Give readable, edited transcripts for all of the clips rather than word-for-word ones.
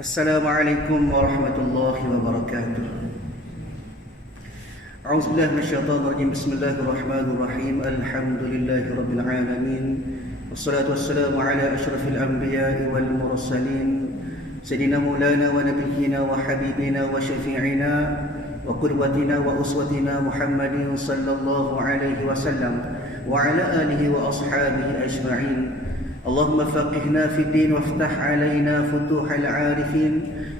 Assalamualaikum warahmatullahi wabarakatuh. A'udzubillahi minasyaitonir rajim. Bismillahirrahmanirrahim. Alhamdulillahi rabbil alamin. Wassalatu wassalamu ala asyrafil anbiya'i wal mursalin. Sayyidina Maulana wa nabiyyina wa habibina wa syafi'ina wa qudwatina wa uswatina Muhammadin sallallahu alaihi wasallam wa ala alihi wa ashabihi ajma'in. اللهم فقهنا في الدين وافتح علينا فتوح العارفين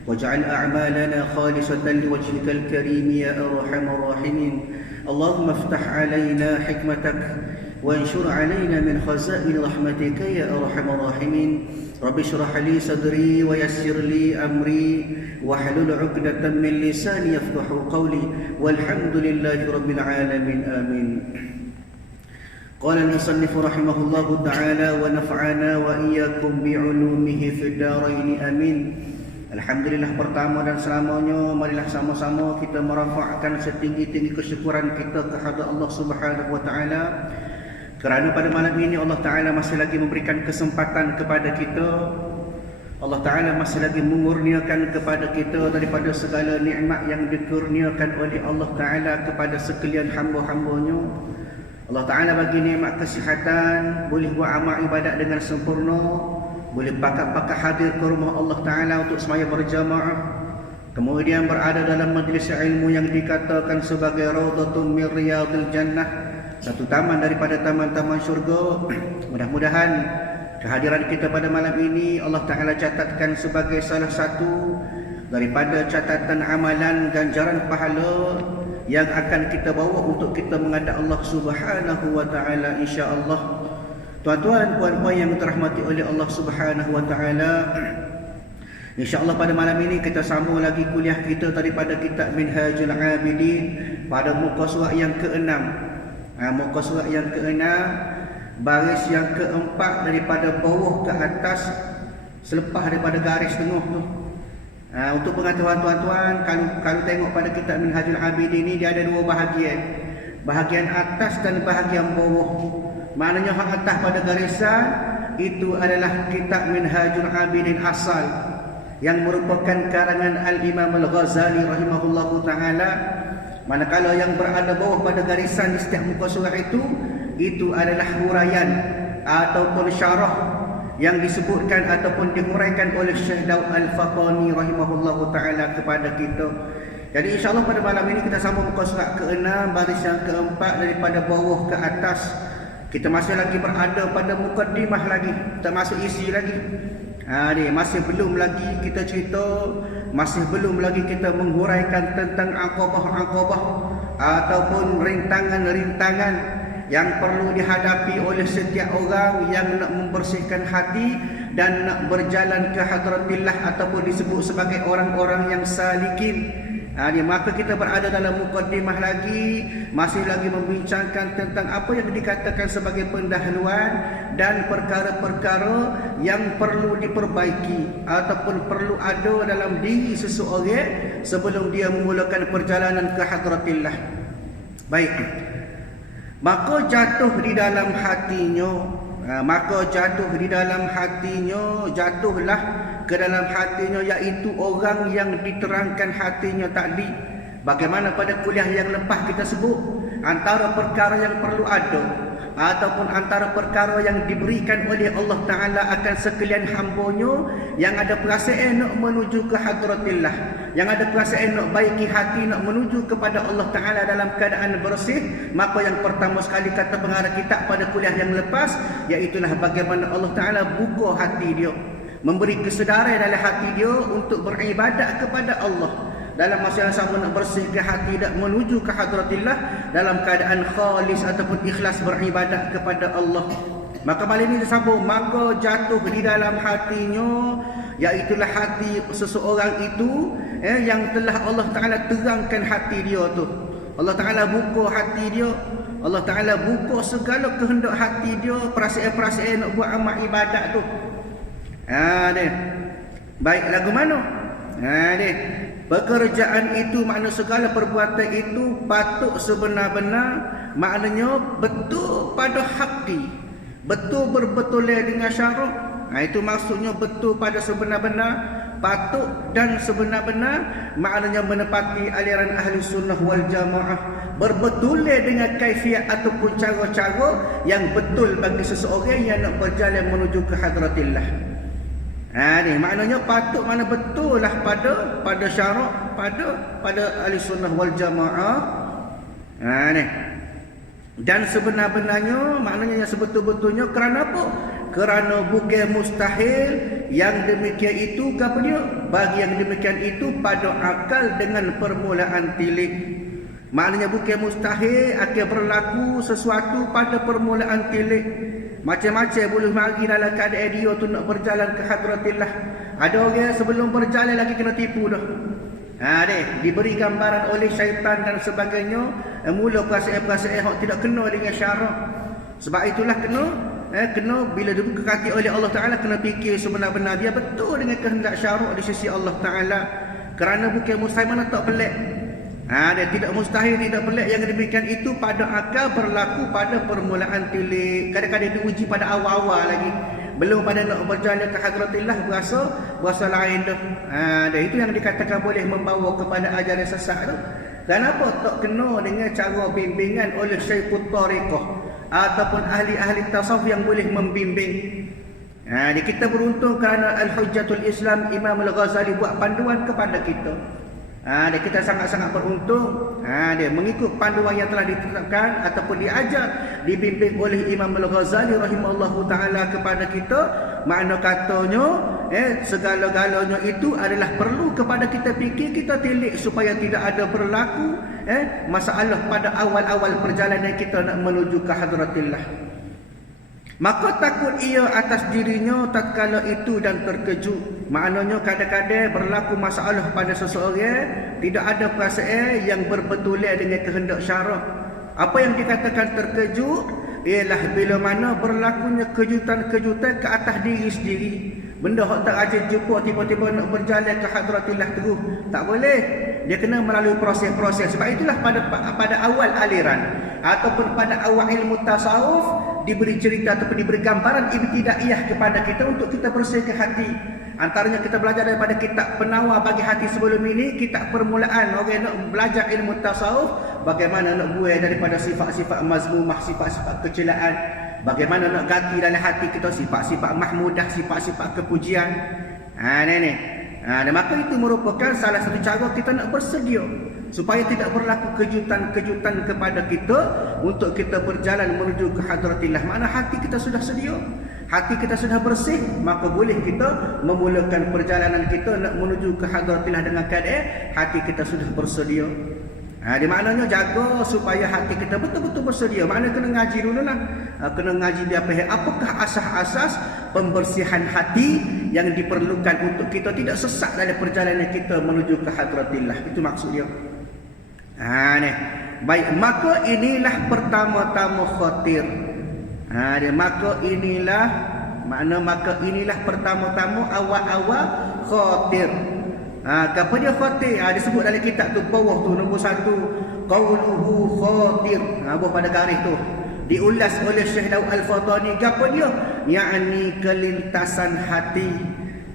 واجعل أعمالنا خالصة لوجهك الكريم يا أرحم الراحمين. اللهم افتح علينا حكمتك وانشر علينا من خزائن رحمتك يا أرحم الراحمين. رب اشرح لي صدري ويسر لي أمري واحلل عقدة من لساني يفقه قولي والحمد لله رب العالمين آمين. قال المصنف رحمه الله تعالى ونفعنا وإياكم بعلومه في الدارين آمين. Alhamdulillah, pertama dan selamanya marilah sama-sama kita merafakkan setinggi-tinggi kesyukuran kita kepada Allah Subhanahu wa taala, kerana pada malam ini Allah taala masih lagi memberikan kesempatan kepada kita. Allah taala masih lagi mengurniakan kepada kita daripada segala nikmat yang dikurniakan oleh Allah taala kepada sekalian hamba-hambanya. Allah Ta'ala bagi nikmat kesihatan, boleh buat amal ibadat dengan sempurna, boleh pakat-pakat hadir ke rumah Allah Ta'ala untuk sembahyang berjamaah, kemudian berada dalam majlis ilmu yang dikatakan sebagai Raudhatun min Riyadil Jannah, satu taman daripada taman-taman syurga. Mudah-mudahan kehadiran kita pada malam ini Allah Ta'ala catatkan sebagai salah satu daripada catatan amalan ganjaran pahala yang akan kita bawa untuk kita menghadap Allah Subhanahu wa taala insya-Allah. Tuan-tuan, puan-puan yang dirahmati oleh Allah Subhanahu wa taala, insya-Allah pada malam ini kita sambung lagi kuliah kita daripada kitab Minhajul Abidin pada muka surat yang ke-6. Muka surat yang ke-6, baris yang ke-4 daripada bawah ke atas selepas daripada garis tengah tu. Untuk pengetahuan tuan-tuan, kalau tengok pada kitab Minhajul Abidin ini, dia ada dua bahagian. Bahagian atas dan bahagian bawah. Maknanya hak atas pada garisan itu adalah kitab Minhajul Abidin asal, yang merupakan karangan Al-Imam Al-Ghazali rahimahullahu ta'ala. Manakala yang berada bawah pada garisan di setiap muka surat itu adalah huraian ataupun syarah yang disebutkan ataupun dihuraikan oleh Syekh Daud Al-Fatani rahimahullahu ta'ala kepada kita. Jadi insyaAllah pada malam ini kita sambung muka surat ke-6, baris yang ke-4 daripada bawah ke atas. Kita masih lagi berada pada mukaddimah lagi, tak masuk isi lagi. Masih belum lagi kita cerita, masih belum lagi kita menghuraikan tentang aqabah-aqabah ataupun rintangan-rintangan yang perlu dihadapi oleh setiap orang yang nak membersihkan hati dan nak berjalan ke hadratillah ataupun disebut sebagai orang-orang yang salikin. Maka kita berada dalam mukaddimah lagi, masih lagi membincangkan tentang apa yang dikatakan sebagai pendahuluan dan perkara-perkara yang perlu diperbaiki ataupun perlu ada dalam diri seseorang sebelum dia memulakan perjalanan ke hadratillah. Baik. Maka jatuh di dalam hatinya, jatuhlah ke dalam hatinya, iaitu orang yang diterangkan hatinya tadi. Bagaimana pada kuliah yang lepas kita sebut, antara perkara yang perlu ada ataupun antara perkara yang diberikan oleh Allah Ta'ala akan sekalian hambanya yang ada perasaan nak menuju ke hadratillah, yang ada perasaan nak baiki hati, nak menuju kepada Allah Ta'ala dalam keadaan bersih. Maka yang pertama sekali kata pengarah kitab pada kuliah yang lepas, iaitulah bagaimana Allah Ta'ala buka hati dia, memberi kesedaran dalam hati dia untuk beribadat kepada Allah dalam masa yang sama, nak bersihkan hati dan menuju ke hadratillah dalam keadaan khalis ataupun ikhlas beribadat kepada Allah. Maka malam ini disambung, maka jatuh di dalam hatinya, iaitulah hati seseorang itu yang telah Allah Ta'ala terangkan hati dia tu. Allah Ta'ala buka hati dia, Allah Ta'ala buka segala kehendak hati dia, perasaan-perasaan nak buat amal ibadat tu. Baik, lagu mana? Pekerjaan itu, makna segala perbuatan itu patut sebenar-benar, maknanya betul pada hati, betul berbetul dengan syarak. Itu maksudnya betul pada sebenar-benar, patut dan sebenar-benar maknanya menepati aliran ahli sunnah wal jamaah, berbetul dengan kaifiat ataupun cara-cara yang betul bagi seseorang yang nak berjalan menuju ke hadratillah. Ni maknanya patut mana betul lah pada syarak pada ahli sunnah wal jamaah. Ni dan sebenar-benarnya maknanya yang sebetul-betulnya kerana apa? Kerana bukan mustahil yang demikian itu apa dia? Bagi yang demikian itu pada akal dengan permulaan tilik. Maknanya bukan mustahil akan berlaku sesuatu pada permulaan tilik. Macam-macam boleh mari dalam keadaan dia tu nak berjalan ke hadratillah. Ada orang sebelum berjalan lagi kena tipu dah. Diberi gambaran oleh syaitan dan sebagainya, mula perasaan-perasaan yang tidak kena dengan syarak. Sebab itulah kena bila dibuka hati oleh Allah Ta'ala, kena fikir sebenar-benar dia betul dengan kehendak syarak di sisi Allah Ta'ala. Kerana bukan mustahil mana tak pelik. Dia tidak mustahil, tidak pelik yang demikian itu pada akal berlaku pada permulaan tilik. Kadang-kadang diuji pada awal-awal lagi, belum pada nak berjalan ke hadratillah, berasa lain dah. Dan itu yang dikatakan boleh membawa kepada ajaran sesat tu. Kenapa tak kena dengan cara bimbingan oleh syekhut tariqah ataupun ahli-ahli tasawuf yang boleh membimbing. Kita beruntung kerana Al-Hujjatul Islam Imam Al-Ghazali buat panduan kepada kita. Kita sangat-sangat beruntung. Dia mengikut panduan yang telah ditetapkan ataupun diajar, dibimbing oleh Imam Al-Ghazali rahimahullahu ta'ala kepada kita. Makna katanya segala-galanya itu adalah perlu kepada kita fikir, kita tilik supaya tidak ada berlaku masalah pada awal-awal perjalanan kita nak menuju ke hadratillah. Maka takut ia atas dirinya tatkala itu dan terkejut. Maknanya kadang-kadang berlaku masalah pada seseorang, tidak ada perasaan yang berbetulan dengan kehendak syarak. Apa yang dikatakan terkejut ialah bila mana berlakunya kejutan-kejutan ke atas diri sendiri. Benda yang tak aja jumpa tiba-tiba nak berjalan ke hadratillah terus, tak boleh. Dia kena melalui proses-proses. Sebab itulah pada awal aliran ataupun pada awal ilmu tasawuf diberi cerita ataupun diberi gambaran ibtidaiyah kepada kita untuk kita bersihkan hati. Antaranya kita belajar daripada kitab penawar bagi hati sebelum ini, kitab permulaan orang nak belajar ilmu tasawuf, bagaimana nak buai daripada sifat-sifat mazmumah, sifat-sifat kecelaan, bagaimana nak ganti dalam hati kita sifat-sifat mahmudah, sifat-sifat kepujian. Dan maka itu merupakan salah satu cara kita nak bersedia supaya tidak berlaku kejutan-kejutan kepada kita untuk kita berjalan menuju ke hadratillah. Mana hati kita sudah sedia, hati kita sudah bersih, maka boleh kita memulakan perjalanan kita nak menuju ke hadratillah dengan keadaan hati kita sudah bersedia. Di maknanya jaga supaya hati kita betul-betul bersedia. Maknanya kena ngaji dulu lah. Kena ngaji dia apakah asas-asas pembersihan hati yang diperlukan untuk kita tidak sesat dalam perjalanan kita menuju ke hadratillah. Itu maksud dia. Baik, maka inilah pertama-tama khatir. Maka inilah pertama-tama awal-awal khatir. Apa dia khatir? Disebut dalam kitab tu bawah tu nombor 1, qauluhu khatir. Bawah pada garis tu diulas oleh Syekh Daud Al-Fatani. Apa dia? Yakni kelintasan hati.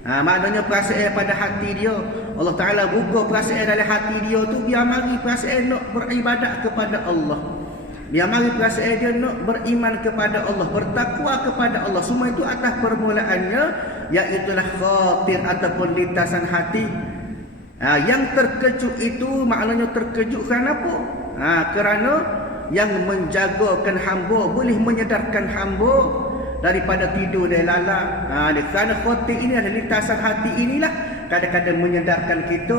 Maknanya perasaan pada hati dia. Allah Ta'ala buka perasaan dalam hati dia tu, biar mari perasaan nak beribadat kepada Allah, biar mari perasaan dia nak beriman kepada Allah, bertakwa kepada Allah. Semua itu atas permulaannya, iaitulah khatir ataupun lintasan hati. Yang terkejut itu maknanya terkejut kerana apa? Kerana yang menjagakan hamba, boleh menyedarkan hamba daripada tidur dan lalap. Kerana khatir ini adalah lintasan hati inilah kadang-kadang menyedarkan kita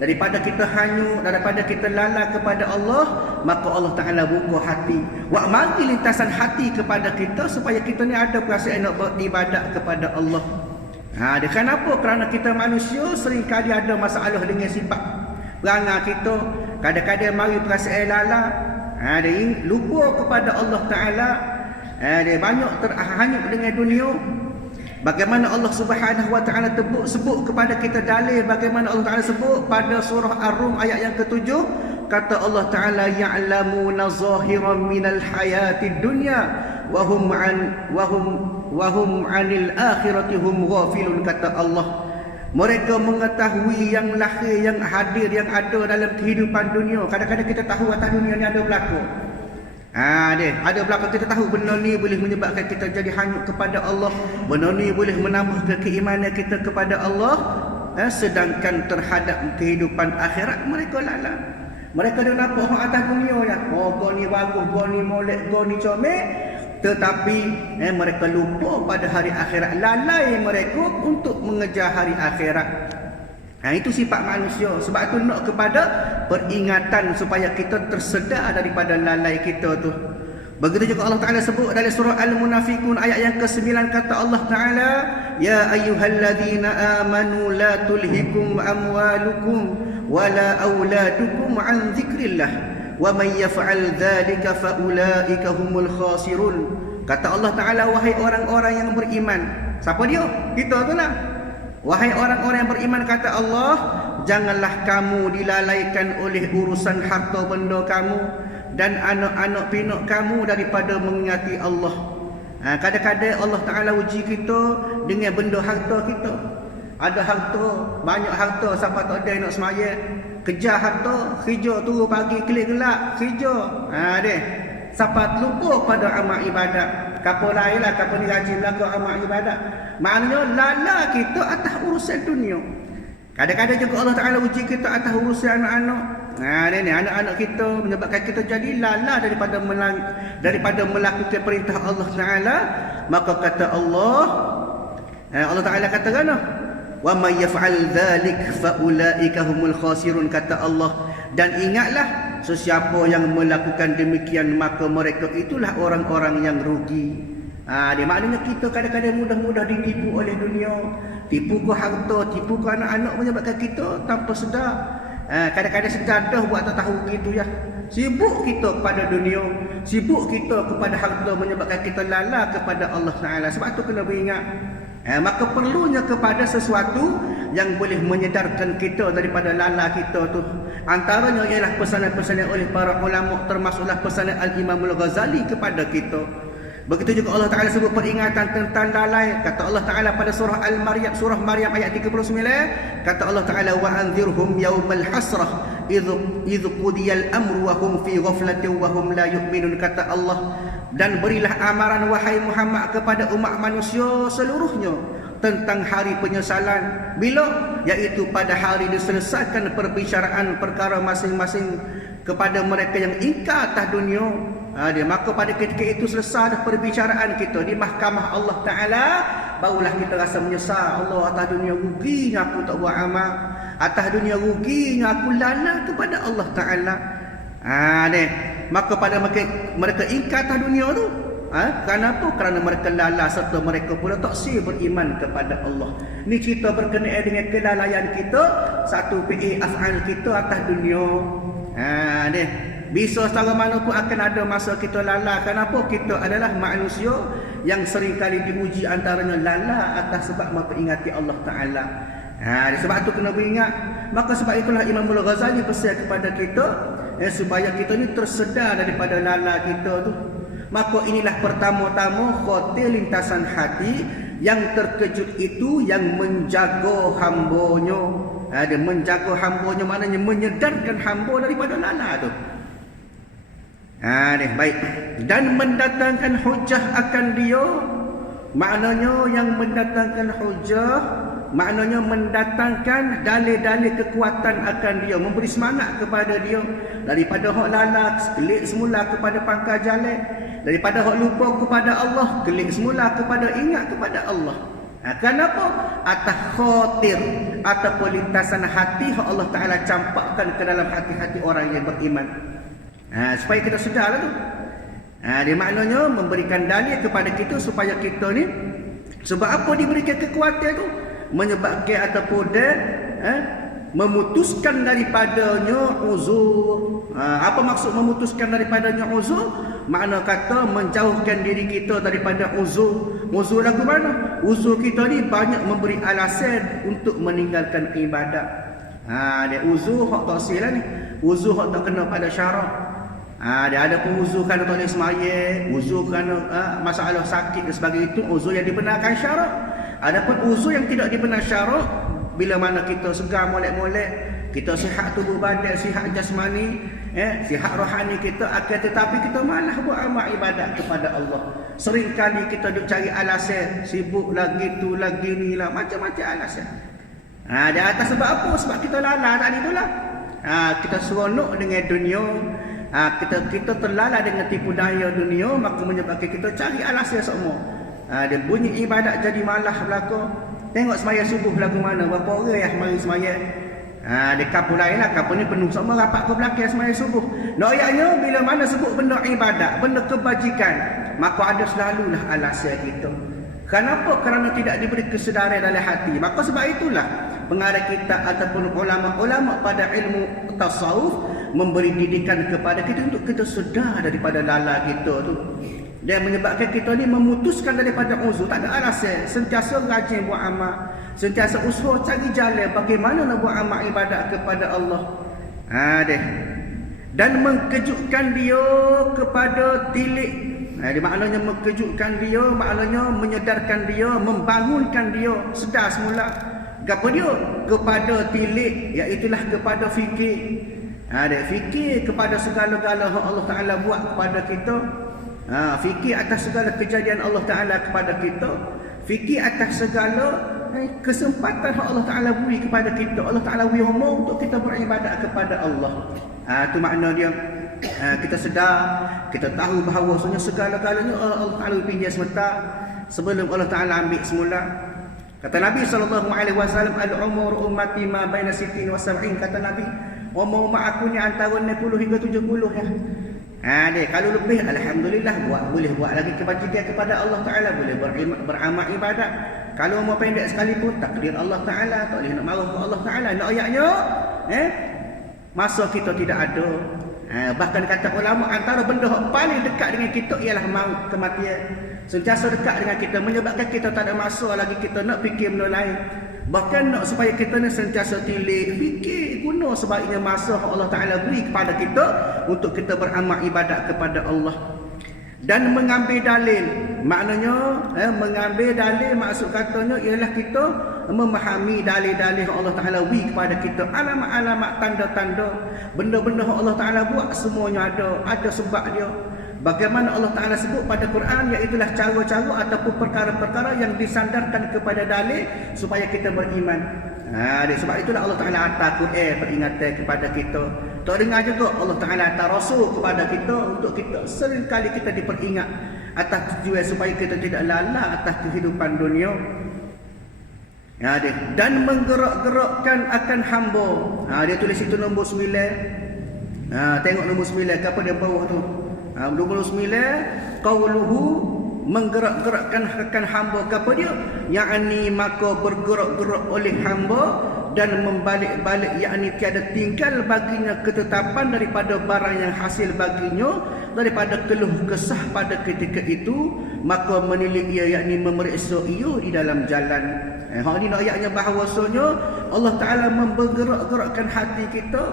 daripada kita hanyut, daripada kita lalai kepada Allah. Maka Allah Ta'ala buka hati, mari lintasan hati kepada kita supaya kita ni ada perasaan nak beribadat kepada Allah. Kenapa? Kerana kita manusia seringkali ada masalah dengan sifat perangai kita. Kadang-kadang mari perasaan lalai, dia lupa kepada Allah Ta'ala, dia banyak terhanyut dengan dunia. Bagaimana Allah Subhanahu wa Ta'ala sebut kepada kita dalil, bagaimana Allah Ta'ala sebut pada surah Ar-Rum ayat yang ke-7, kata Allah Ta'ala, ya'lamuna zahiran minal hayatid dunya wa hum 'anil akhirati hum ghafilun. Kata Allah, Mereka mengetahui yang lahir, yang hadir, yang ada dalam kehidupan dunia. Kadang-kadang kita tahu atas dunia ni ada berlaku. Ada belakang kita tahu benda ni boleh menyebabkan kita jadi hanyut kepada Allah. Benda ni boleh menambahkan keimanan kita kepada Allah. Sedangkan terhadap kehidupan akhirat mereka lalai. Mereka dah nampak orang atas dunia ya. Oh, kau ni bagus, kau ni molek, kau ni comel. Tetapi mereka lupa pada hari akhirat. Lalai mereka untuk mengejar hari akhirat. Itu sifat manusia. Sebab itu nak kepada peringatan supaya kita tersedar daripada lalai kita tu. Begitu juga Allah Ta'ala sebut dalam surah Al-Munafiqun ayat yang ke-9, kata Allah Ta'ala, Ya ayyuhalladzina amanu la tulhikum amwalukum wala auladukum an zikrillah wa man yaf'al dhalika fa ulaika humul khasirun. Kata Allah Ta'ala, wahai orang-orang yang beriman. Siapa dia? Kita tu lah. Wahai orang-orang yang beriman, kata Allah, janganlah kamu dilalaikan oleh urusan harta benda kamu dan anak-anak pinak kamu daripada mengingati Allah. Kadang-kadang Allah Ta'ala uji kita dengan benda harta kita. Ada harta, banyak harta, siapa tak ada nak semaya. Kejar harta, kerja turun pagi, kelik gelap, kerja. Siapa lupa pada amal ibadat. Kapal lain lah, kapal ni rajin belakang amal ibadat. Maknanya lala kita atas urusan dunia. Kadang-kadang juga Allah Ta'ala uji kita atas urusan anak-anak. Ni anak-anak kita menyebabkan kita jadi lala daripada melakukan perintah Allah Ta'ala. Maka kata Allah Ta'ala kata kan, wa may yaf'al dzalik fa ulaika humul khasirun, kata Allah, dan ingatlah sesiapa yang melakukan demikian maka mereka itulah orang-orang yang rugi. Dia maknanya kita kadang-kadang mudah-mudah ditipu oleh dunia, tipu ke harta, tipu ke anak-anak, menyebabkan kita tanpa sedar. Kadang-kadang sedar dah buat tak tahu gitu ya. Sibuk kita kepada dunia, sibuk kita kepada harta, menyebabkan kita lala kepada Allah Ta'ala. Sebab tu kena beringat. Maka perlunya kepada sesuatu yang boleh menyedarkan kita daripada lala kita tu. Antaranya ialah pesanan-pesanan oleh para ulama, termasuklah pesanan Al-Imam Al-Ghazali kepada kita. Begitu juga Allah Ta'ala sebut peringatan tentang lalai. Kata Allah Ta'ala pada surah Al-Maryam, surah Maryam ayat 39, kata Allah Ta'ala, wa anzirhum yaumal hasrah idh qudiyal amru wa hum fi ghaflatin wa hum la yu'minun. Kata Allah, dan berilah amaran wahai Muhammad kepada umat manusia seluruhnya tentang hari penyesalan. Bila? Iaitu pada hari diselesaikan perbicaraan perkara masing-masing kepada mereka yang ingkar atas dunia. Maka pada ketika itu selesai dah perbicaraan kita di mahkamah Allah Ta'ala, barulah kita rasa menyesal. Allah, atas dunia ruginya aku tak buat amal, atas dunia ruginya aku lala kepada Allah Ta'ala. Maka pada mereka ingkar atas dunia tu, kenapa? Kerana mereka lala serta mereka pula tak beriman kepada Allah. Ni kita berkenaan dengan kelalaian kita, satu fi'il af'al kita atas dunia. Bisa secara mana pun akan ada masa kita lala. Kenapa? Kita adalah manusia yang seringkali diuji, antaranya lala atas sebab memperingati Allah Ta'ala. Sebab tu kena beringat. Maka sebab itulah Imam Al-Ghazali pesan kepada kita, supaya kita ni tersedar daripada lala kita tu. Maka inilah pertama-tama khotir lintasan hati yang terkejut itu yang menjaga hambanya. Dia menjaga hambanya, maknanya menyedarkan hamba daripada lala tu. Baik. Dan mendatangkan hujah akan dia, maknanya yang mendatangkan hujah, maknanya mendatangkan dalil-dalil kekuatan akan dia, memberi semangat kepada dia daripada hak lala, kelik semula kepada pangkal jalan, daripada hak lupa kepada Allah, kelik semula kepada ingat kepada Allah. Kenapa? Atas khatir ataupun lintasan hati yang Allah Ta'ala campakkan ke dalam hati-hati orang yang beriman. Supaya kita sedarlah tu. Dia maknanya memberikan dalil kepada kita supaya kita ni, sebab apa diberikan kekuatan tu? Menyebabkan ataupun dia memutuskan daripadanya uzur. Apa maksud memutuskan daripadanya uzur? Makna kata menjauhkan diri kita daripada uzur. Uzur lagu mana? Uzur kita ni banyak memberi alasan untuk meninggalkan ibadat. Dia uzur hak tak silap ni. Uzur hak tak kena pada syarak. Dia ada pun uzur kerana tak boleh semaya, uzur kerana masalah sakit dan sebagainya, itu uzur yang dibenarkan syarak. Ada pun uzur yang tidak dibenarkan syarak, Bila mana kita segar molek-molek, kita sihat tubuh badan, sihat jasmani, sihat rohani kita, akan tetapi kita malah buat amal ibadat kepada Allah. Seringkali kita duk cari alasan, sibuk lagi tu lagi ni lah, macam-macam alasan. Di atas sebab apa? Sebab kita lalai tadi tu lah. Kita seronok dengan dunia, kita terlala dengan tipu daya dunia, maka menyebabkan kita cari alasan semua. Dia bunyi ibadat jadi malah belaka. Tengok semaya subuh lagu mana, berapa orang yang mari semaya. Dia kapal lain lah, kapal ni penuh semua rapat ke belakang semaya subuh. Ayatnya bila mana sebut benda ibadat, benda kebajikan, maka ada selalulah alasan kita. Kenapa? Kerana tidak diberi kesedaran dalam hati. Maka sebab itulah pengarang kita ataupun ulama-ulama pada ilmu tasawuf memberi didikan kepada kita untuk kita sedar daripada lala kita tu. Dan menyebabkan kita ni memutuskan daripada uzur, tak ada alasan, sentiasa rajin buat amal, sentiasa usaha cari jalan bagaimana nak buat amal ibadat kepada Allah. Dan mengkejutkan dia kepada tilik. Dia maknanya mengkejutkan dia, maknanya menyedarkan dia, membangunkan dia sedar semula. Apa dia? Kepada tilik, iaitulah kepada fikir. Fikir kepada segala-gala yang Allah Ta'ala buat kepada kita. Fikir atas segala kejadian Allah Ta'ala kepada kita. Fikir atas segala kesempatan yang Allah Ta'ala beri kepada kita. Allah Ta'ala beri umur untuk kita beribadat kepada Allah. Itu makna dia. Kita sedar, kita tahu bahawasanya segala-galanya Allah Ta'ala pinjam semata sebelum Allah Ta'ala ambil semula. Kata Nabi SAW, al-umur ummati ma baina sittin wa sab'in. Kata Nabi, umur umat aku ni antara 60 hingga 70 ya. Kalau lebih, alhamdulillah, boleh buat lagi kebajikan kepada Allah Ta'ala, boleh beramal ibadat. Kalau umur pendek sekalipun, takdir Allah Ta'ala, tak boleh nak marah ke Allah Ta'ala. Nak ayatnya, masa kita tidak ada. Bahkan kata ulama, antara benda yang paling dekat dengan kita ialah maut, kematian. Sentiasa dekat dengan kita, menyebabkan kita tak ada masa lagi kita nak fikir benda lain. Bahkan nak supaya kita ni sentiasa tilik, fikir, guna sebaiknya masa yang Allah Ta'ala beri kepada kita untuk kita beramal ibadat kepada Allah. Dan mengambil dalil, maknanya mengambil dalil maksud katanya ialah kita memahami dalil-dalil yang Allah Ta'ala beri kepada kita, alamat-alamat, tanda-tanda, benda-benda yang Allah Ta'ala buat semuanya ada sebab dia. Bagaimana Allah Ta'ala sebut pada Quran, iaitulah cara-cara ataupun perkara-perkara yang disandarkan kepada dalil supaya kita beriman. Sebab itulah Allah Ta'ala hantar Quran peringatan kepada kita. Tak dengar juga Allah Ta'ala hantar Rasul kepada kita untuk kita seringkali kita diperingat atas tujuan supaya kita tidak lalai atas kehidupan dunia. Dan menggerak-gerakkan akan hamba. Dia tulis itu nombor 9. Tengok nombor 9, apa dia bawah tu? Nombor 9, qauluhu, menggerak-gerakkan akan hamba. Apa dia? Yakni maka bergerak-gerak oleh hamba dan membalik-balik, yakni tiada tinggal baginya ketetapan daripada barang yang hasil baginya daripada keluh kesah pada ketika itu, maka menilik ia, yakni memeriksa ia di dalam jalan. Hal ini ayatnya bahawasanya Allah Ta'ala membergerak-gerakkan hati kita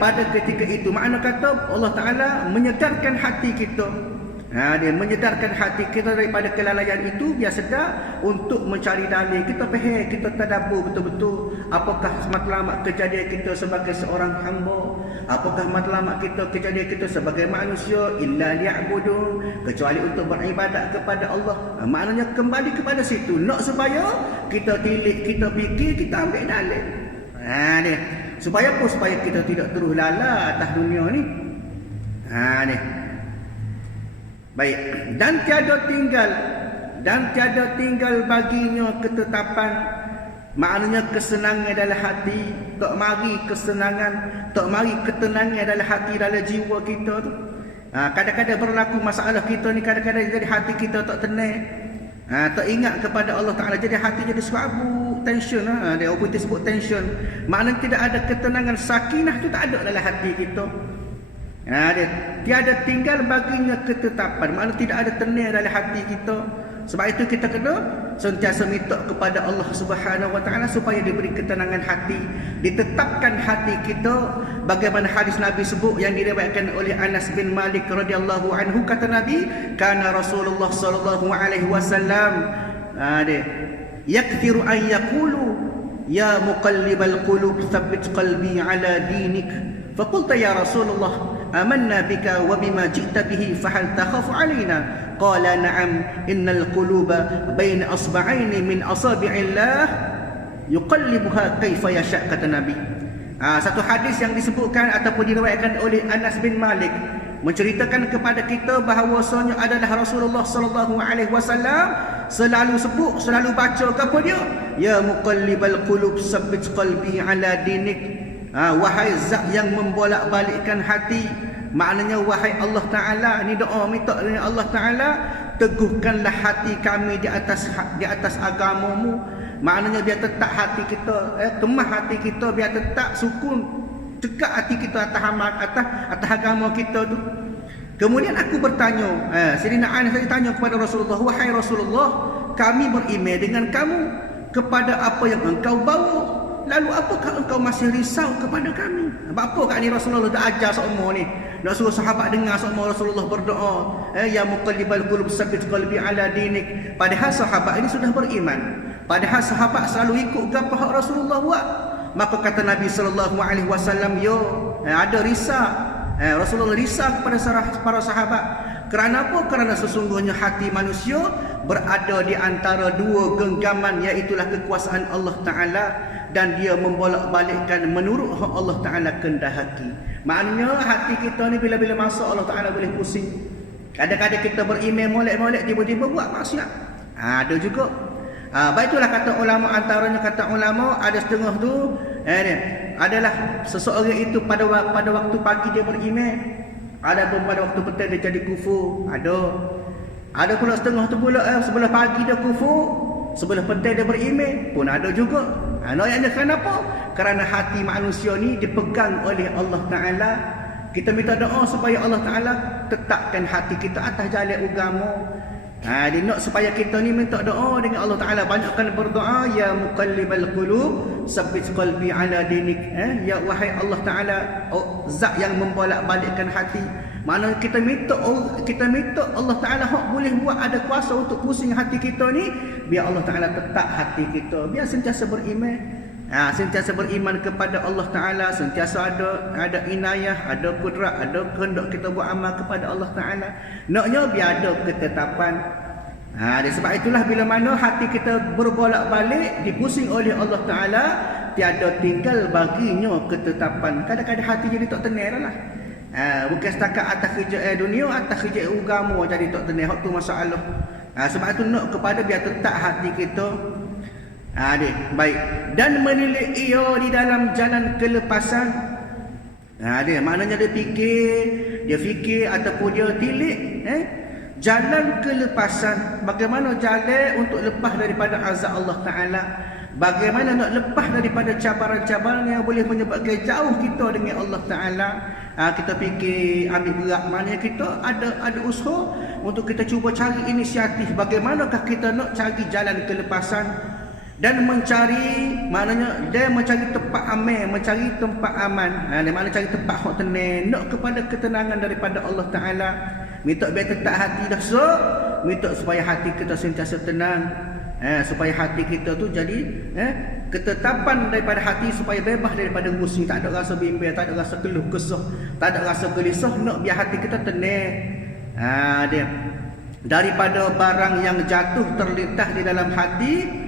pada ketika itu. Makna kata Allah Ta'ala menyedarkan hati kita. Dia menyedarkan hati kita daripada kelalaian itu, biar sedar untuk mencari dalil. Kita faham, kita tadabbur betul-betul apakah matlamat kejadian kita sebagai seorang hamba, apakah matlamat kita kejadian kita sebagai manusia, illa liya'budun, kecuali untuk beribadat kepada Allah. Maknanya kembali kepada situ, nak supaya kita tilik, kita fikir, kita ambil dalil. Dia supaya apa? Supaya kita tidak terus lala atas dunia ni. Baik, dan tiada tinggal baginya ketetapan, maknanya kesenangan dalam hati. Tak mari kesenangan, tak mari ketenangan dalam hati, dalam jiwa kita tu. Kadang-kadang berlaku masalah kita ni, kadang-kadang jadi hati kita tak tenang, tak ingat kepada Allah Ta'ala, jadi hati jadi serabut, tension. Dia apa disebut tension, maknanya tidak ada ketenangan, sakinah tu tak ada dalam hati kita. Dia tiada tinggal baginya ketetapan, maknanya tidak ada tenang dalam hati kita. Sebab itu kita kena sentiasa minta kepada Allah Subhanahu Wa Taala supaya diberi ketenangan hati, ditetapkan hati kita. Bagaimana hadis Nabi sebut yang diriwayatkan oleh Anas bin Malik radhiyallahu anhu, kata Nabi, kana Rasulullah sallallahu alaihi wasallam yakthiru an yaqulu ya muqallibal qulub tsabbit qalbi ala dinik. Faqultu ya Rasulullah amanna bika wa bima ji'ta bihi fahal takhafu alaina? Qala na'am innal quluba baina asba'aini min asabi'illah yuqallibuha kaifa yasha, kata Nabi. Satu hadis yang disebutkan ataupun diriwayatkan oleh Anas bin Malik menceritakan kepada kita bahawasanya adalah Rasulullah sallallahu alaihi wasallam selalu sebut, selalu baca apa dia? Ya muqallibal qulub tsabbit qalbi ala dinik. Wahai zat yang membolak-balikkan hati, maknanya wahai Allah Taala, ni doa minta dengan Allah Taala, teguhkanlah hati kami di atas agamamu. Maknanya biar tetap hati kita, kemah hati kita, biar tetap sukun, tegak hati kita atas agama kita tu. Kemudian aku bertanya, Sayyidina Anas tanya kepada Rasulullah, wahai Rasulullah, kami beriman dengan kamu kepada apa yang engkau bawa, lalu apakah engkau masih risau kepada kami? Apa kat ni Rasulullah dah ajar semua ni, nak suruh sahabat dengar semua Rasulullah berdoa, ya muqallibal qulub tsabbit qalbi ala dinik. Padahal sahabat ini sudah beriman, padahal sahabat selalu ikut apa hak Rasulullah buat. Maka kata Nabi sallallahu alaihi wasallam, yo ada risau. Rasulullah risau kepada para sahabat. Kerana apa? Kerana sesungguhnya hati manusia berada di antara dua genggaman, iaitulah kekuasaan Allah Ta'ala, dan dia membolak-balikkan menurut Allah Ta'ala kehendaki. Maknanya hati kita ni bila-bila masuk Allah Ta'ala boleh pusing. Kadang-kadang kita beriman molek-molek, tiba-tiba buat maksiat. Ada juga. Baiklah kata ulama, antaranya kata ulama ada setengah tu adalah seseorang itu pada waktu pagi dia beriman, ada pun pada waktu petang dia jadi kufur. Ada pula setengah tu pula sebelah pagi dia kufur, sebelah petang dia beriman pun ada juga. Ayatnya kenapa? Kerana hati manusia ni dipegang oleh Allah Ta'ala. Kita minta doa supaya Allah Ta'ala tetapkan hati kita atas jalan agama. Dia nak supaya kita ni minta doa dengan Allah Ta'ala, banyakkan berdoa, ya muqallibal qulub tsabbit qalbi ala dinik. Ya wahai Allah Ta'ala, zat yang membolak-balikkan hati. Mana kita minta Allah Ta'ala boleh buat, ada kuasa untuk pusing hati kita ni, biar Allah Ta'ala tetap hati kita, biar sentiasa beriman. Sentiasa beriman kepada Allah Ta'ala, sentiasa ada inayah, ada kudrat, ada kehendak kita buat amal kepada Allah Ta'ala. Naknya biar ada ketetapan. Sebab itulah bila mana hati kita berbolak-balik, dipusing oleh Allah Ta'ala, tiada tinggal baginya ketetapan. Kadang-kadang hati jadi tak tenang lah. Bukan setakat atas kerja dunia, atas kerja agama jadi tak tenang. Itu masalah. Sebab itu nak kepada biar tetap hati kita baik, dan menilai ia di dalam jalan kelepasan. Maknanya dia fikir ataupun dia tilik jalan kelepasan. Bagaimana jalan untuk lepas daripada azab Allah Ta'ala, bagaimana nak lepas daripada cabaran-cabaran yang boleh menyebabkan jauh kita dengan Allah Ta'ala. Kita fikir ambil berat, maknanya kita ada usaha untuk kita cuba cari inisiatif bagaimanakah kita nak cari jalan kelepasan dan mencari, maknanya dia mencari tempat aman, mencari tempat aman. Maknanya cari tempat hak tenang, nak kepada ketenangan daripada Allah Ta'ala. Minta biar tetap hati dah minta supaya hati kita sentiasa tenang, supaya hati kita tu jadi ketetapan daripada hati, supaya bebas daripada pusing, tak ada rasa bimbang, tak ada rasa keluh kesah, tak ada rasa gelisah. Nak biar hati kita tenang. Dia daripada barang yang jatuh terlintas di dalam hati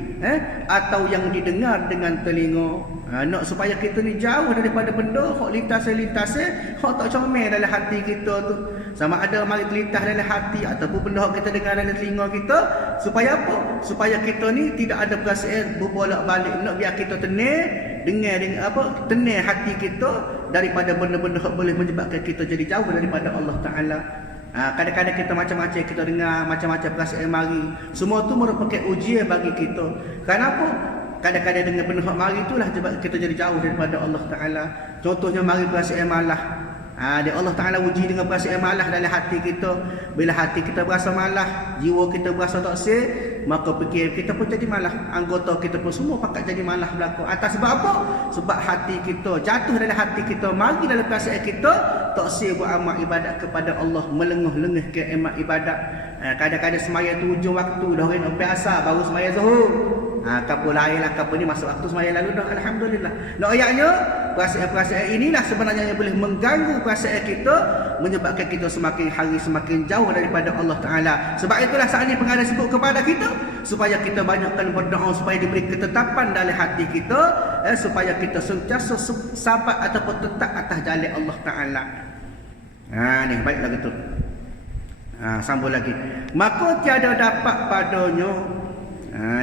atau yang didengar dengan telinga. Nak supaya kita ni jauh daripada benda hak lintas hak tak comel dalam hati kita tu. Sama ada mari terlintas dalam hati ataupun benda hak kita dengar dalam telinga kita. Supaya apa? Supaya kita ni tidak ada perasaan berbolak-balik. Nak biar kita tenang, dengar dengan tenang hati kita daripada benda-benda hak boleh menyebabkan kita jadi jauh daripada Allah Ta'ala. Kadang-kadang kita macam-macam, kita dengar macam-macam perasaan mari. Semua tu merupakan ujian bagi kita. Kenapa? Kadang-kadang dengan benda hak mari itulah kita jadi jauh daripada Allah Ta'ala. Contohnya mari perasaan malah. Dia Allah Ta'ala uji dengan perasaan malah dalam hati kita. Bila hati kita berasa malah, jiwa kita berasa tak sihat, maka fikir kita pun jadi malah. Anggota kita pun semua pakat jadi malah berlaku. Atas sebab apa? Sebab hati kita jatuh dalam hati kita, mari dalam perasaan kita tak sihat buat amal ibadat kepada Allah, melengah-lengah ke amal ibadat. Kadang-kadang semaya tu ujung waktu dah orang biasa baru semaya zuhur. Kapur lain lah, kapur ni masuk waktu sembahyang lalu dah, alhamdulillah. Nak ayatnya perasaan-perasaan inilah sebenarnya yang boleh mengganggu perasaan kita, menyebabkan kita semakin hari semakin jauh daripada Allah Taala. Sebab itulah saat ini pengarang sebut kepada kita supaya kita banyakkan berdoa supaya diberi ketetapan dalam hati kita, supaya kita sentiasa sabar ataupun tetap atas jalan Allah Taala. Ni baiklah gitu. Sambung lagi. Maka tiada dapat padanya.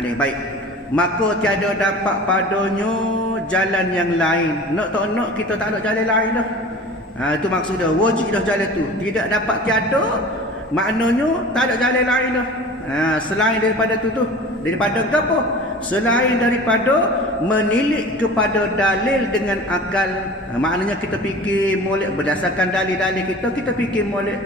Ni baik. Maka tiada dapat padanya jalan yang lain. Nak tak nak kita tak ada jalan lain dah. Itu maksudnya wajib dah jalan tu. Tidak dapat tiada maknanya tak ada jalan lain dah. Selain daripada tu daripada apa? Selain daripada menilik kepada dalil dengan akal. Maknanya kita fikir molek berdasarkan dalil-dalil kita fikir molek.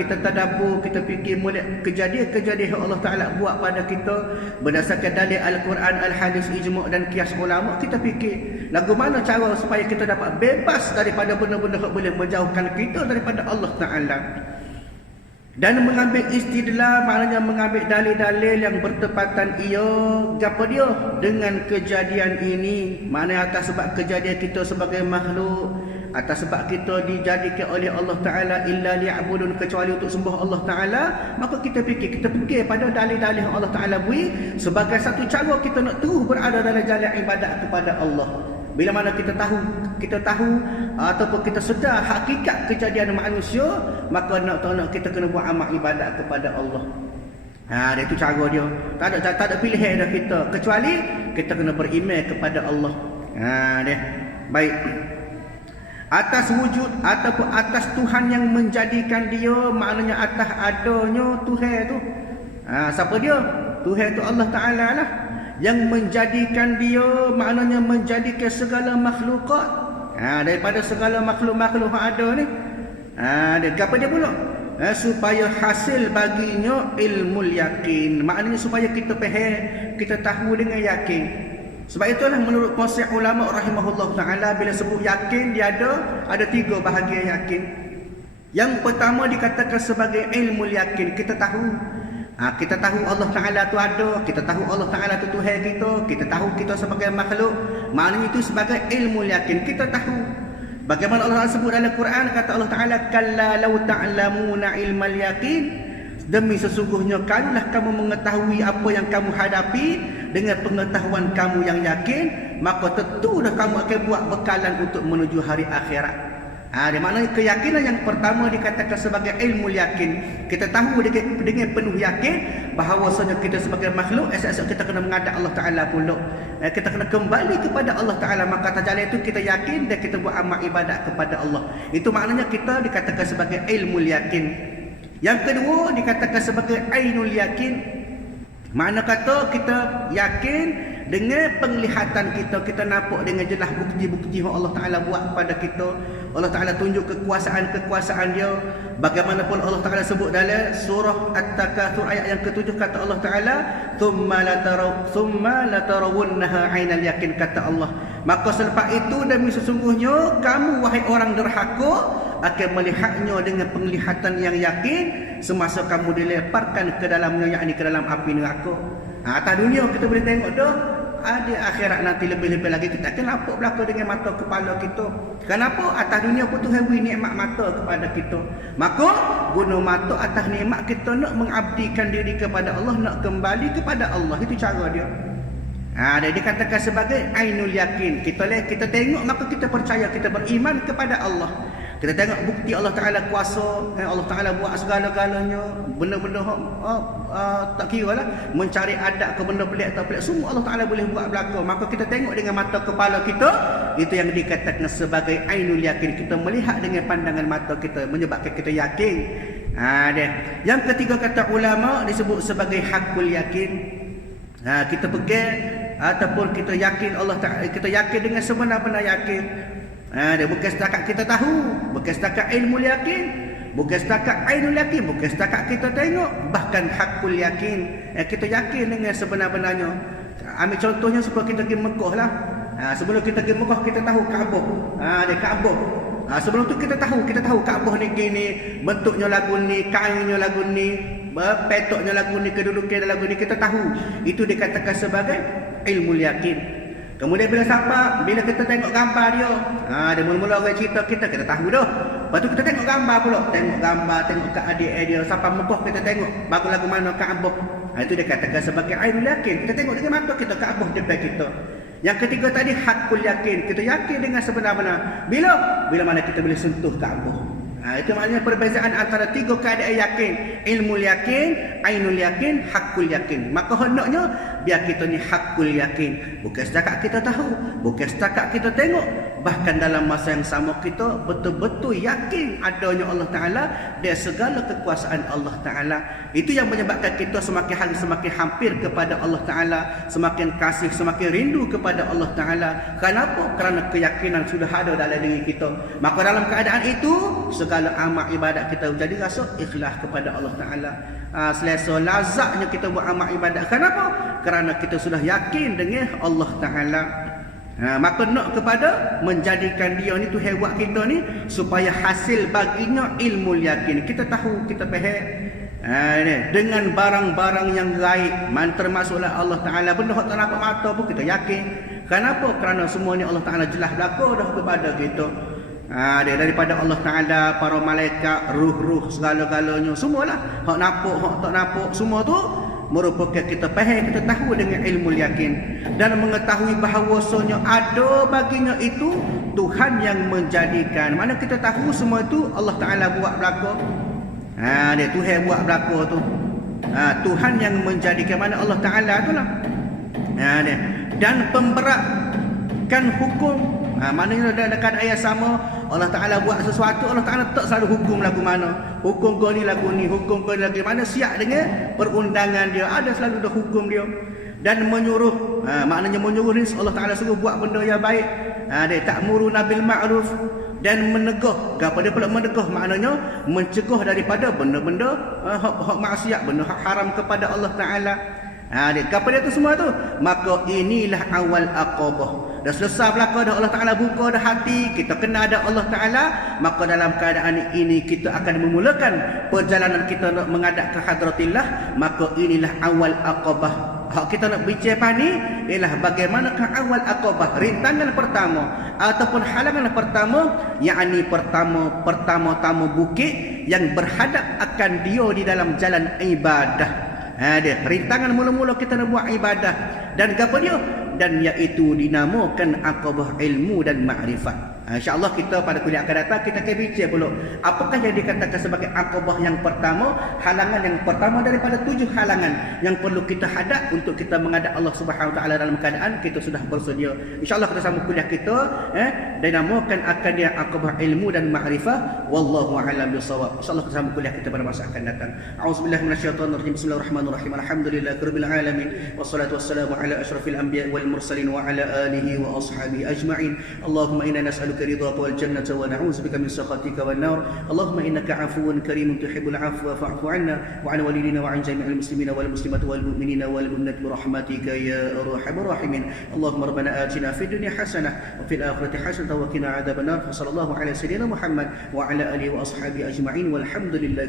Kita tadabbur, kita fikir molek kejadian-kejadian yang Allah Taala buat pada kita berdasarkan dalil Al-Quran, Al-Hadis, Ijma' dan kias ulama. Kita fikir lagu mana cara supaya kita dapat bebas daripada benda-benda yang boleh menjauhkan kita daripada Allah Taala. Dan mengambil istidlal, maknanya mengambil dalil-dalil yang bertepatan gapo dia dengan kejadian ini. Maknanya atas sebab kejadian kita sebagai makhluk, atas sebab kita dijadikan oleh Allah Ta'ala illa liya'budun, kecuali untuk sembah Allah Ta'ala, maka kita fikir pada dalil-dalil yang Allah Ta'ala beri sebagai satu cara kita nak terus berada dalam jalan ibadat kepada Allah. Bila mana kita tahu ataupun kita sedar hakikat kejadian manusia, maka nak tak nak kita kena buat amal ibadat kepada Allah. Dia itu cara dia. Tak ada pilihan dah kita, kecuali kita kena beriman kepada Allah. Dia. Baik. Atas wujud ataupun atas Tuhan yang menjadikan dia, maknanya atas adanya Tuhan tu. Siapa dia? Tuhan tu Allah Ta'ala lah. Yang menjadikan dia, maknanya menjadikan segala makhlukat, daripada segala makhluk-makhluk yang ada ni. Apa dia pula? Supaya hasil baginya ilmu yakin. Maknanya supaya kita faham, kita tahu dengan yakin. Sebab itulah menurut konsep ulama rahimahullah ta'ala, bila sebut yakin, dia ada 3 bahagian yakin. Yang pertama dikatakan sebagai ilmu yakin. Kita tahu Allah Ta'ala tu ada, kita tahu Allah Ta'ala tu Tuhan kita tahu kita sebagai makhluk. Maknanya itu sebagai ilmu yakin. Kita tahu bagaimana Allah sebut dalam Quran, kata Allah Ta'ala, kalla law ta'lamuna ilmal yakin, demi sesungguhnya kalaulah kamu mengetahui apa yang kamu hadapi dengan pengetahuan kamu yang yakin, maka tentu dah kamu akan buat bekalan untuk menuju hari akhirat. Dia maknanya keyakinan yang pertama dikatakan sebagai ilmu yakin. Kita tahu dengan penuh yakin bahawasanya kita sebagai makhluk, esok-esok kita kena menghadap Allah Ta'ala pula. Kita kena kembali kepada Allah Ta'ala. Maka atas jalan itu kita yakin dan kita buat amal ibadat kepada Allah. Itu maknanya kita dikatakan sebagai ilmu yakin. Yang kedua dikatakan sebagai ainul yakin. Makna kata kita yakin dengan penglihatan kita nampak dengan jelas bukti-bukti yang Allah Ta'ala buat pada kita. Allah Ta'ala tunjuk kekuasaan dia. Bagaimanapun Allah Ta'ala sebut dalam surah At-Takatsur ayat yang ke-7, kata Allah Ta'ala, thumma latarawunnaha 'ainal yakin, kata Allah. Maka selepas itu demi sesungguhnya kamu wahai orang derhaka akan melihatnya dengan penglihatan yang yakin semasa kamu dilemparkan ke dalamnya, yakni ke dalam api neraka. Atas dunia kita boleh tengok dah, ada akhirat nanti lebih-lebih lagi kita akan nampak belaka dengan mata kepala kita. Kenapa? Atas dunia pun Tuhan beri nikmat mata kepada kita. Maka guna mata atas nikmat kita nak mengabdikan diri kepada Allah, nak kembali kepada Allah. Itu cara dia. Dia dikatakan sebagai ainul yakin. Kita tengok maka kita percaya, kita beriman kepada Allah. Kita tengok bukti Allah Ta'ala kuasa, Allah Ta'ala buat segala-galanya, benda-benda tak kira lah, mencari adat ke benda pelik atau pelik, semua Allah Ta'ala boleh buat belaka. Maka kita tengok dengan mata kepala kita, itu yang dikatakan sebagai ainul yakin. Kita melihat dengan pandangan mata kita, menyebabkan kita yakin. Yang ketiga kata ulama disebut sebagai hakul yakin. Kita pegang ataupun kita yakin Allah Ta'ala, kita yakin dengan sebenar-benar yakin. Dia bukan setakat kita tahu, bukan setakat ilmu yakin, bukan setakat ainul yakin, bukan setakat kita tengok, bahkan hakul yakin. Kita yakin dengan sebenar-benarnya. Ambil contohnya supaya kita pergi Mekah lah. Sebelum kita pergi Mekah kita tahu Kaabah. Dia Kaabah. Sebelum tu kita tahu Kaabah ni gini, bentuknya lagu ni, kainnya lagu ni. petoknya lagu ni, kedudukan lagu ni kita tahu. Itu dikatakan sebagai ilmu yakin. Kemudian bila kita tengok gambar dia, dia mula-mula orang cerita kita tahu dah. Lepas tu kita tengok gambar pula, tengok ke adik dia, sampai muka kita tengok bagus lagu mana Kaabah. Itu dia katakan sebagai ainul yakin. Kita tengok dengan mata kita Kaabah depan kita. Yang ketiga tadi hakul yakin. Kita yakin dengan sebenar-benar. Bila mana kita boleh sentuh Kaabah. Itu maknanya perbezaan antara tiga keadaan yakin. Ilmu yakin, ainul yakin, hakul yakin. Maka hendaknya biar kita ni hakul yakin. Bukan setakat kita tahu, bukan setakat kita tengok, bahkan dalam masa yang sama kita betul-betul yakin adanya Allah Ta'ala dan segala kekuasaan Allah Ta'ala. Itu yang menyebabkan kita semakin hari semakin hampir kepada Allah Ta'ala, semakin kasih, semakin rindu kepada Allah Ta'ala. Kenapa? Kerana keyakinan sudah ada dalam diri kita. Maka dalam keadaan itu segala amal ibadat kita jadi rasa ikhlas kepada Allah Ta'ala. Selesa lazatnya kita buat amal ibadat. Kenapa? Kerana kita sudah yakin dengan Allah Ta'ala. Maka nak kepada menjadikan dia ni Tuhan buat kita ni supaya hasil baginya ilmu yakin. Kita tahu, kita faham dengan barang-barang yang gaib, termasuklah Allah Ta'ala. Benda yang tak nampak mata pun kita yakin. Kenapa? Kerana semua ni Allah Ta'ala jelas berlaku dah kepada kita. Dia daripada Allah Ta'ala, para malaikat, ruh-ruh, segala-galanya, semualah. Hak nampak, hak tak nampak, semua tu merupakan kita faham, kita tahu dengan ilmu yakin. Dan mengetahui bahawasanya ada baginya itu Tuhan yang menjadikan. Mana kita tahu semua itu Allah Ta'ala buat berlaku. Dia Tuhan buat berlaku tu. Tuhan yang menjadikan. Mana Allah Ta'ala tu lah. Dia. Dan pemberatkan hukum. Maknanya dekat ayat sama, Allah Ta'ala buat sesuatu, Allah Ta'ala tak selalu hukum lagu mana. Hukum kau ni lagu ni, hukum kau ni lagu mana. Siap dengan perundangan dia. Ada selalu dah hukum dia. Dan menyuruh, maknanya menyuruh ni Allah Ta'ala suruh buat benda yang baik. Dia ta'muruna bil ma'ruf. Dan menegah. Apa dia pula menegah? Maknanya mencegah daripada benda-benda hak maksiat, benda hak haram kepada Allah Ta'ala. Kepada itu semua tu, maka inilah awal aqabah. Dah selesai belaka dah Allah Ta'ala buka dah hati, kita kenal ada Allah Ta'ala, maka dalam keadaan ini kita akan memulakan perjalanan kita nak menghadap ke hadratillah. Maka inilah awal aqabah. Hak kita nak bincang ni ialah bagaimanakah awal aqabah, rintangan pertama ataupun halangan pertama, yakni pertama-tama bukit yang berhadap akan dia di dalam jalan ibadah. Dia rintangan mula-mula kita nak buat ibadah. Dan apa dia? Dan iaitu dinamakan aqabah ilmu dan makrifat. InsyaAllah kita pada kuliah akan datang kita akan bincang pula apakah yang dikatakan sebagai aqabah yang pertama, halangan yang pertama daripada 7 halangan yang perlu kita hadap untuk kita menghadap Allah Subhanahu Wa Taala dalam keadaan kita sudah bersedia. InsyaAllah kita sambung kuliah kita dinamakan akan dia aqabah ilmu dan makrifah. Wallahu a'lam bissawab. InsyaAllah kita sambung kuliah kita pada masa akan datang. A'udzubillahi minasyaitonirrajim. Bismillahirrahmanirrahim. Alhamdulillahirabbil alamin wassalatu wassalamu ala asyrafil anbiya wal mursalin wa ala alihi wa ashabihi ajma'in. Allahumma inna nas'aluka رضاك والجنة ونعوذ بك من سخطك والنار. اللهم إنك عفو كريم تحب العفو فاعف عنا وعن والدينا وعن جميع المسلمين والمسلمات والمؤمنين والمؤمنات برحمتك يا أرحم الراحمين. اللهم ربنا آتنا في الدنيا حسنة وفي الآخرة حسنة وقنا عذاب النار. وصلى الله على سيدنا محمد وعلى آله وأصحابه أجمعين والحمد لله.